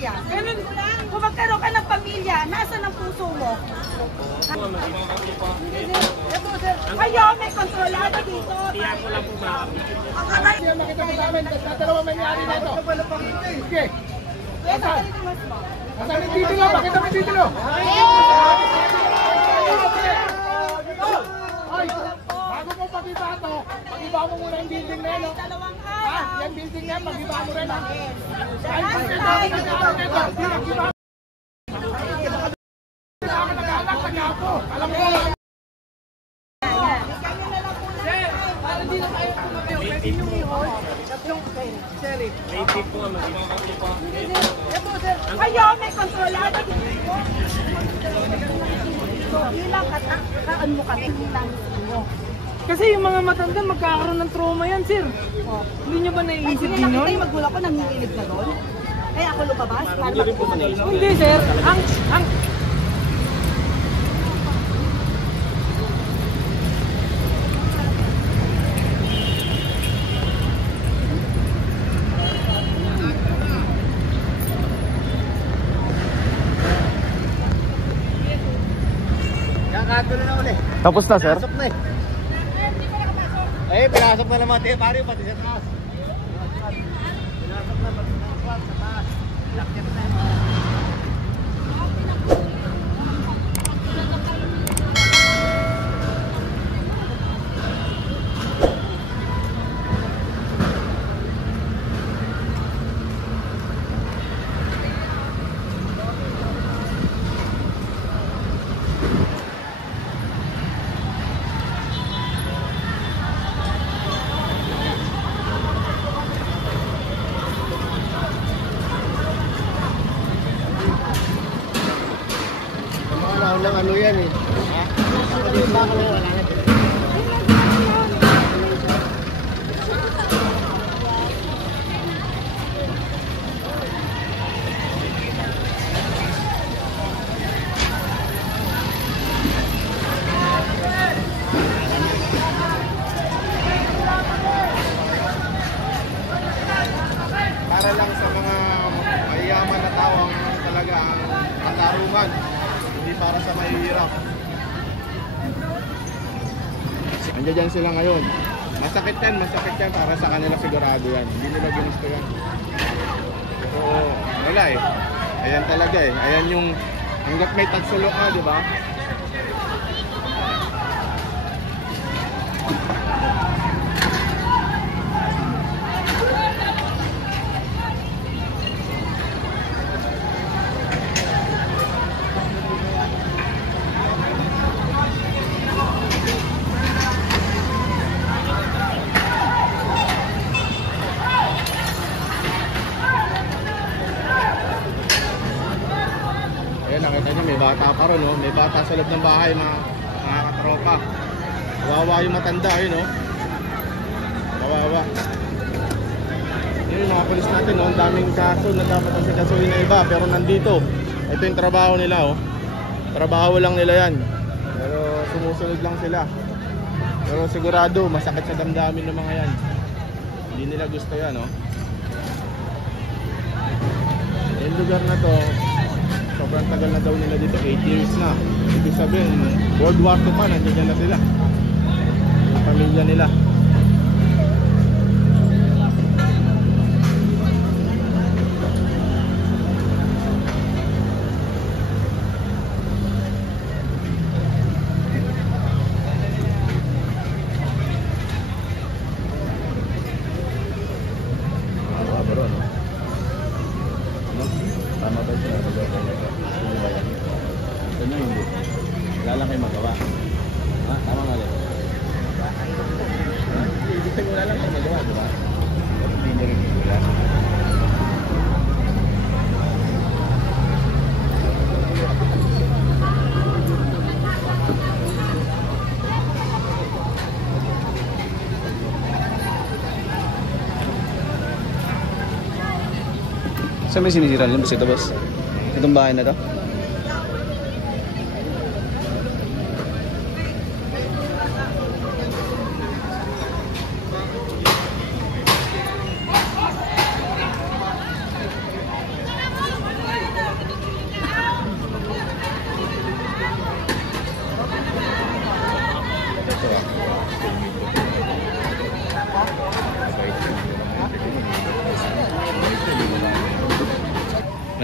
pamilya. Ganun lang. Kung magkaroon ka ng pamilya, nasa ng puso mo? Kayo, may kontrolado dito. Tiyan ko lang po ma'am. Makita mo sa amin, dalawa may-ari na ito. Sige. Asan yung titulo? Pakita mo yung titulo. Ay, bago mo pakita ito, pag-iba mo muna yung building na yan. Ha? Yan building na yan, pag-iba mo rin. Kahit kung ito, pag-iba mo. Alam mo lang. Kayo, may kontrolado dito. Ilang kataan mo kami, ilang mo. Kasi yung mga matanda magkakaroon ng trauma yan, sir. Hindi nyo ba naiisip din yun? Nakita yung magulang ko nanginginig na doon. Kaya ako lumabas para magpumanin. Hindi, sir. Ang Tapos na, sir? Pinasok na eh. Pinasok na naman. Pari, pati sa taas. Pinasok na, pati sa taas. Lakit na yun. Lang ano yan eh. Ha? Ako din ba ako wala na. Para lang sa mga mayayaman na tao ang talaga ang katarungan. Hindi para sa mahihirap. Andiyan dyan sila ngayon. Masakit yan para sa kanila sigurado yan. Hindi nila ginusto yan. So, wala eh. Ayan talaga eh. Ayan yung hanggat may tagsulok na, di ba? Nakita nyo, may bata pa ron, no? May bata sa loob ng bahay, mga katropa. Kawawa yung matanda, yun, no? Kawawa. Yun, mga polis natin, no? Ang daming kaso na dapat ang sikasuhin na iba, pero nandito. Ito yung trabaho nila, oh. Trabaho lang nila yan. Pero sumusunod lang sila. Pero sigurado, masakit sa damdamin ng mga yan. Hindi nila gusto yan, no? Yung lugar na to, sobrang tagal na daw nila dito, 8 years na. Ibig sabihin, World War II pa, nandiyan na sila. Yung pamilya nila. Tama ba siya? Ito nyo hindi. Wala lang kayo magawa. Ha? Tama nga lang. Ibig sabihin wala lang kayo magawa, diba? Hindi nyo rin wala. Saan may sinisira nila? Basta ito, boss? Itong bahay na to?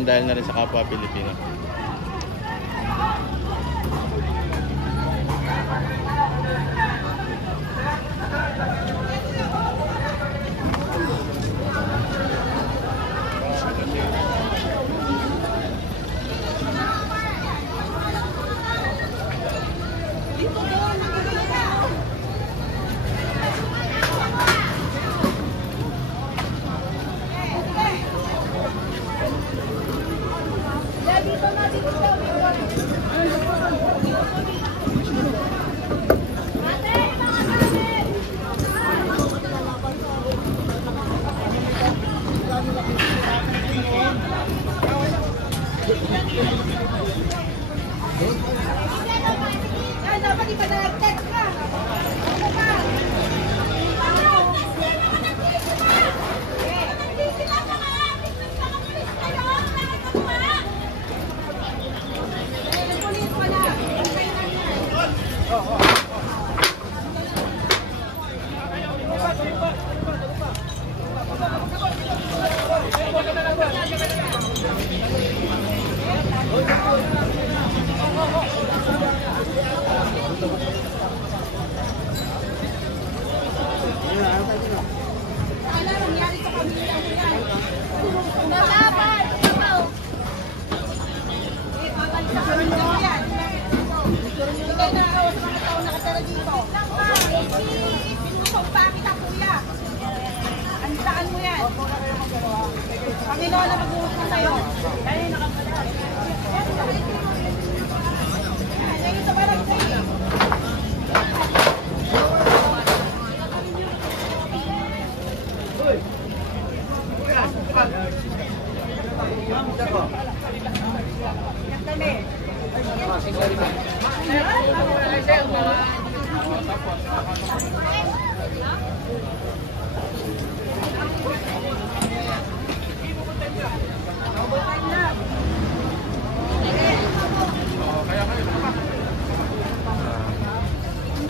nang dahil na rin sa kapwa Pilipino.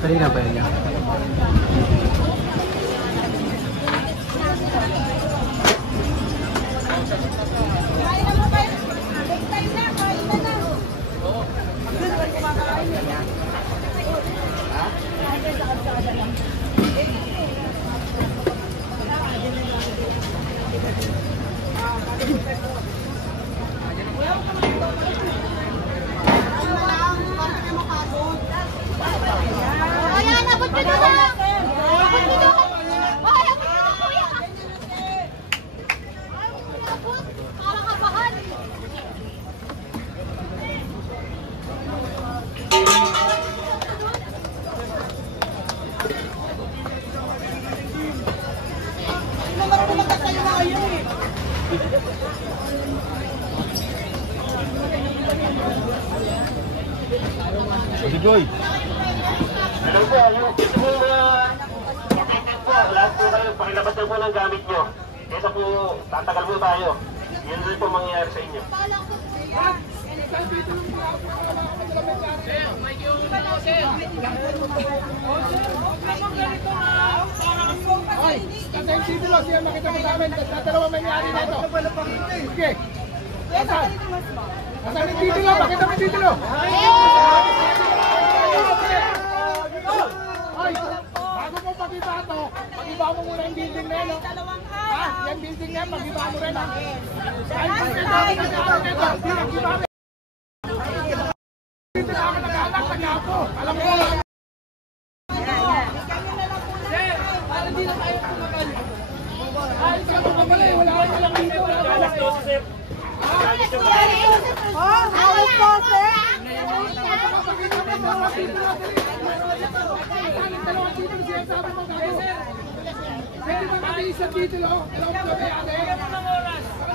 Kanina ba yan niya? Joy. Hello po, yung gusto mo pakitin po, lahat po kayo, pakilabas na po ng gamit nyo. Kesa po, tatagal po tayo. Yun rin po mangyayari sa inyo. Ay, kasi yung titulo siya makita mo sa amin, tatalawa may-ari na ito. Okay. Asan? Asan yung titulo? Makita mo yung titulo? Ay, bago mo pag-iba ito, pag-iba mo muna yung building na yan, no? Ha? Yan building na yan, pag-iba mo rin, ha? Kahit pag-iba mo ito, pag-iba mo. Dito na ako nag-alak, nag-ako. Alam mo, Hindi na tayo tumagal. ay, sa mga pala, wala ka lang dito. Alas 12, sir. Pwede ba natin isang titulo? Alam ko ba yan eh?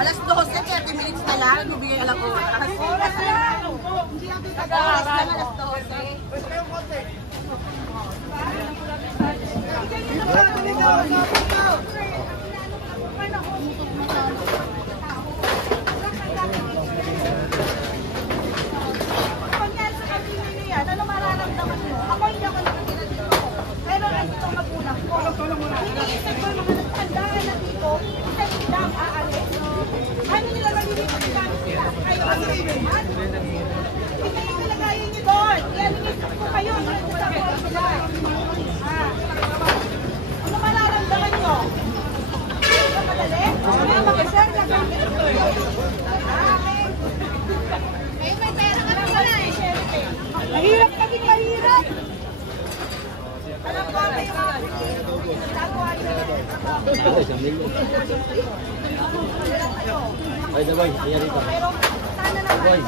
Alas 12, 30 minutes na lang. Bibigay alam ko. Alas 12 na lang. Pangyari sa kanina niyo yan, ano mararamdaman mo? Ako hindi ako nakatira dito. Pero nandito ang magulang ko. Iniisip ko yung mga nagtandaan na dito, isa sila ang aalis. Ano nila nalilipot gamit nila? Kayo ang nalilipot? Ito yung nilagayin niyo doon. Yan yung isip ko kayo. Nag-usap ko sila. Ano mararamdaman nyo? Ano madali? Ano mag-share ka kami? Kayo may pera kami na eh. Mahirap kami, mahirap. Alam ko, may mga ginagawa nyo. Ay, Daboy, kaya rito. Pero sana naman.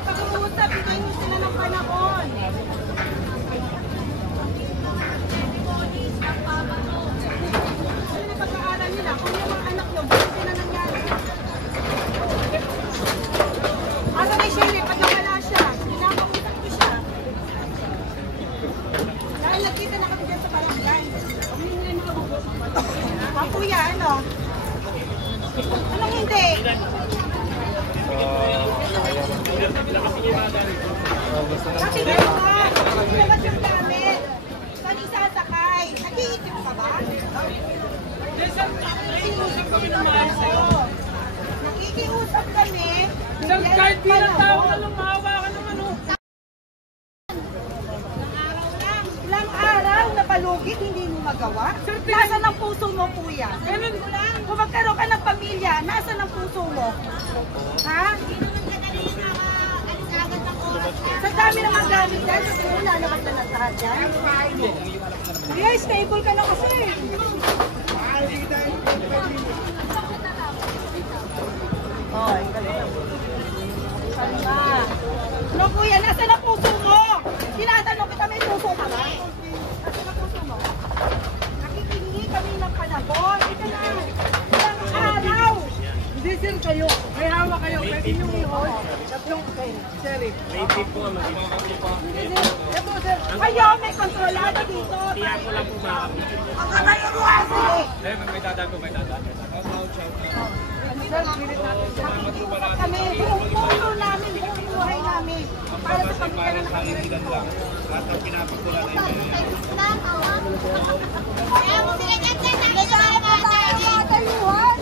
Pag-uusap, bigyan niyo sila ng panahon. Ano na pag-aaral nila? Kung yung mga anak nyo, bakit sila nangyari? Ano na siya, pag nawala siya, pinapakausap ko siya. Dahil nagkita na kami dyan sa barangay. Kuya, ano? Anong hindi? Kasi meron ka. Labas yung gamit. Saan isasakay? Nag-iisip ka ba? Nakikiusap kami ng mahal sa'yo. Nakikiusap kami. Kahit di na tao ka lang, maawa ka naman oh. Ilang araw na palugit, hindi mo magawa? Nasa ng puso mo, kuya? Kung magkaroon ka ng pamilya, nasa ng puso mo? Ha? Sa dami naman gamit dyan, sa puno, lalabas na lahat dyan. Kuya, stable ka na kasi. Hoy, kalma. No, kuya, nasa ng puso mo? Tinatanong kita, may puso ka ba? Nasa ng puso mo? Nakikihingi kami ng panahon. Ika na. Ilang araw. Hindi sir, kayo. May hawa kayo. Pwede yung i-hold. Tatlong kayo. Sorry. Ito, sir. Kayo, may kontrolado dito. Tiyan ko lang po ba? Ang kakayo mo kasi. May dadago. Sir, kami, buong puso namin, buong buhay namin. Para sa pamilya na nakakalimutan ko. Kaya mo binigyan ka na. Nakakatayuhan.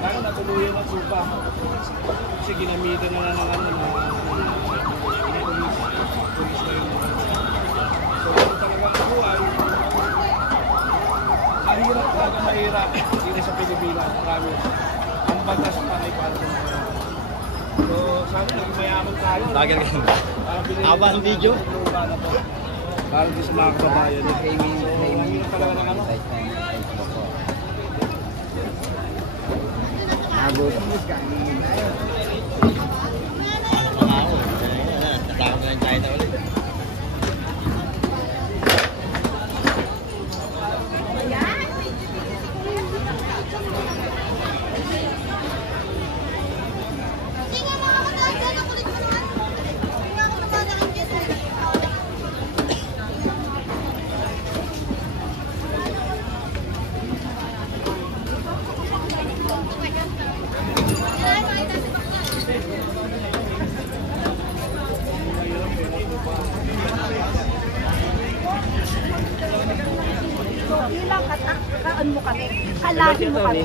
Kaya natuluyan ang supa. Kasi ginamitan na ng ano na pulis na yun. So kung talaga ang buhay, mahirap talaga mahirap dito sa Pilipinas. Marami. Ang batas pa ay para sa mga. So sabi naging mayaman tayo. Lager ka. Aba ang video. Para di sa mga kababayan. Mahirap talaga ng ano. Natakot na tayo na ulit. Bilang kataan mo kami, kalahin mo kami.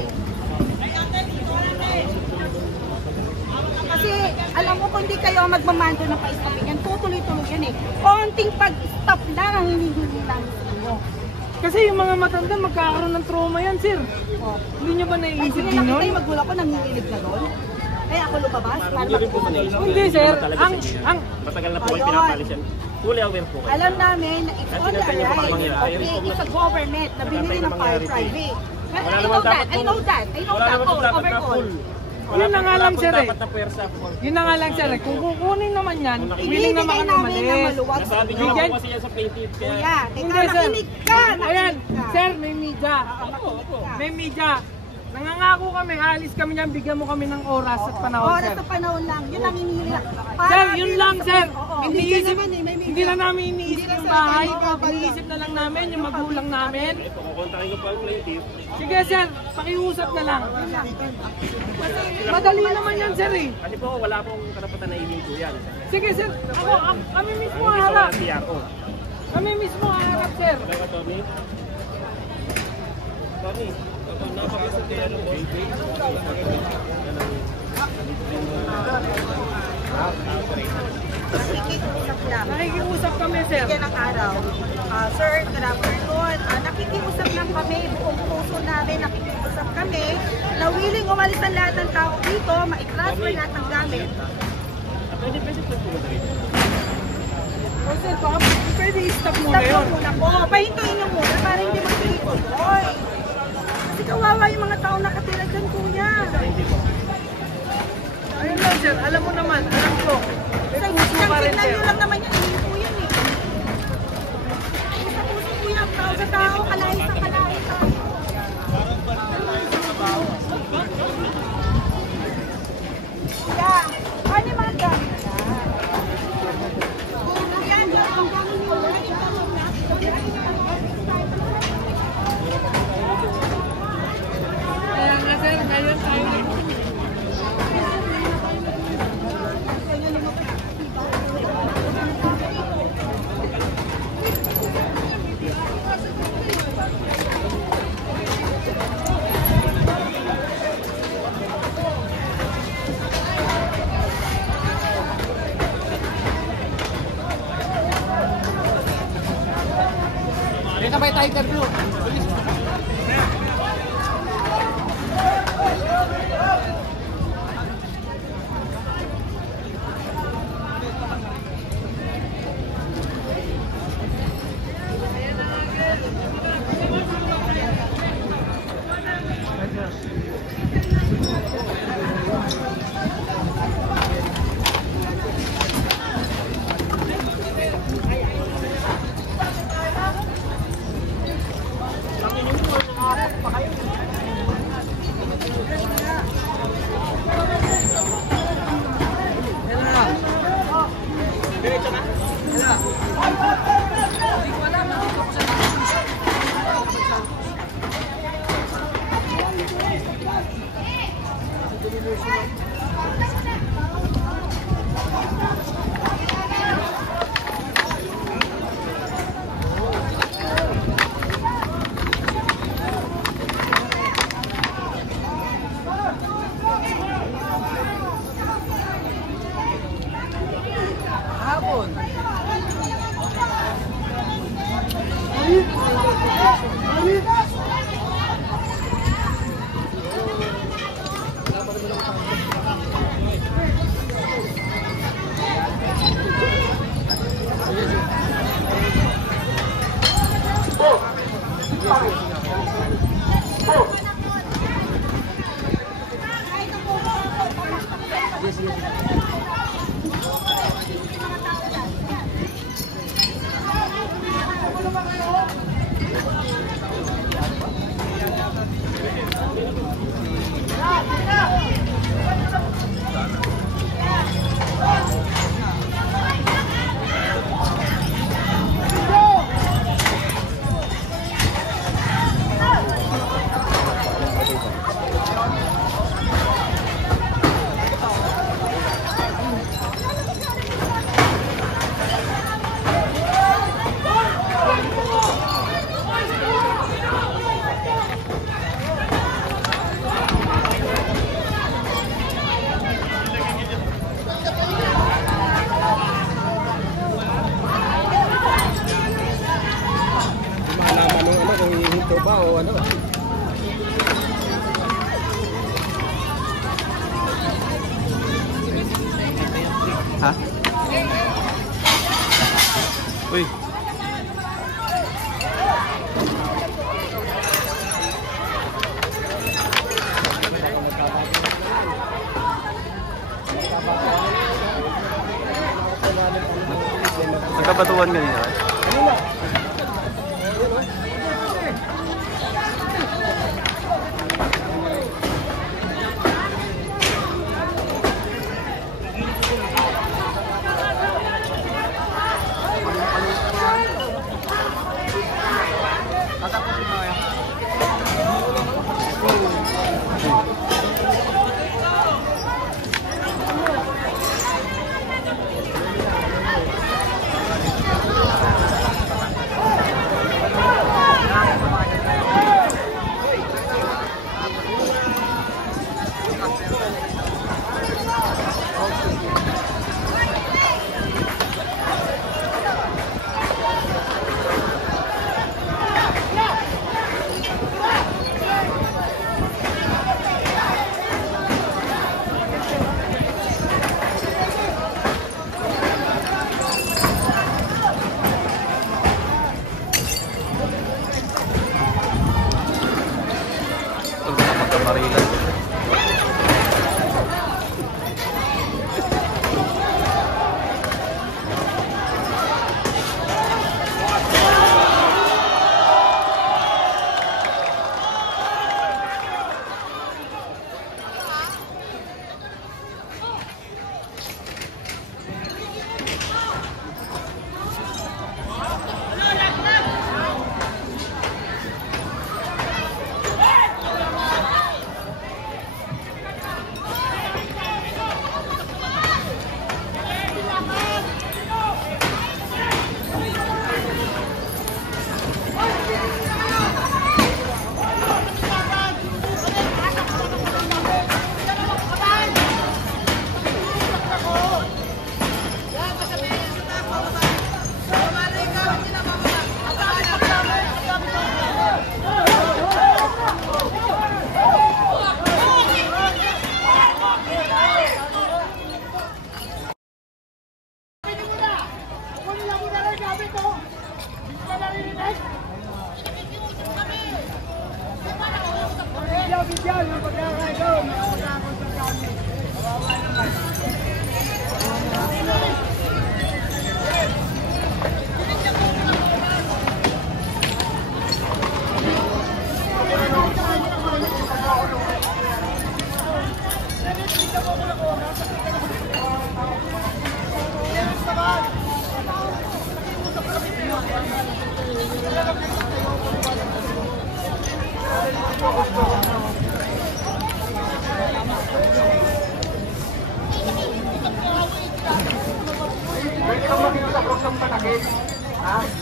Kasi alam mo kung hindi kayo magmamando ng pa-stopin yan, tutuloy-tuloy yan eh. Konting pag-stop lang ang hinihili namin sa inyo. Kasi yung mga matanda magkakaroon ng trauma yan sir. Oh. Hindi nyo ba naiisip Kaya din nakita yun? yung magulang ko nanginginig na doon. Kaya ako lumabas para makipagpapalit. Hindi sir, ang Matagal na po kayo pinapalis yan. Fully aware po kayo. Alam namin na it's on the right. It's a government na binili ng private. I know that. I know that. Overall. Yun na nga lang sir eh. Yun na nga lang sir eh. Kung kukunin naman yan, willing naman kami umalis. Nasabi niyo Bigyan. po kasi yan sa plaintiff. Kuya, Hindi, teka, sir. nakinig ka. Ayan, Nakinig ka. sir, may media. May media. Nangangako kami, alis kami niyan, bigyan mo kami ng oras at panahon, Oras sir. sa panahon lang. Yun ang hinihili lang. Sir, yun lang, sir. Oo. Iniisip, hindi na namin iniisip yung bahay. Iniisip na lang namin yung magulang namin. Kukontakin ko pa ang plaintiff. Sige, sir, pakiusap na lang. Madali naman yan, sir eh. Kasi po wala pong karapatan na ihinto yan. Sige, sir. Kami mismo harap. PRO. Kami mismo harap, sir. Talaga, Tommy? Tommy, napakasal kaya ano mo? Nakikiusap lang. Nakikiusap kami, sir. Yan ang araw. Sir, good afternoon. Nakikiusap lang kami, buong puso namin, nakikiusap kami na willing umalis ang lahat ng tao dito, ma-transfer lahat ng gamit. Pwede po pumunta rito. O, sir, baka pwede i-stop muna Stop yun. muna po. Pahintuin nyo muna para hindi magtuloy. Kasi kawawa yung mga tao nakatira dyan, kuya. Ayun lang, sir. Alam mo naman, alam ko. May puso pa rin, Tingnan sir. nyo lang naman yan, hindi po yan eh. Sa puso po yan, tao sa tao, kalahin sa kalahin tayo. Kuya, ano yung mga gamit yan? Yan, ang gamit nyo. Kaya nga, sir, ngayon tayo. Dito ba yung Tiger Blue? Ha? Uy. Magkabatuan kanina. Pwede kang makiusap sa panakit. Ha?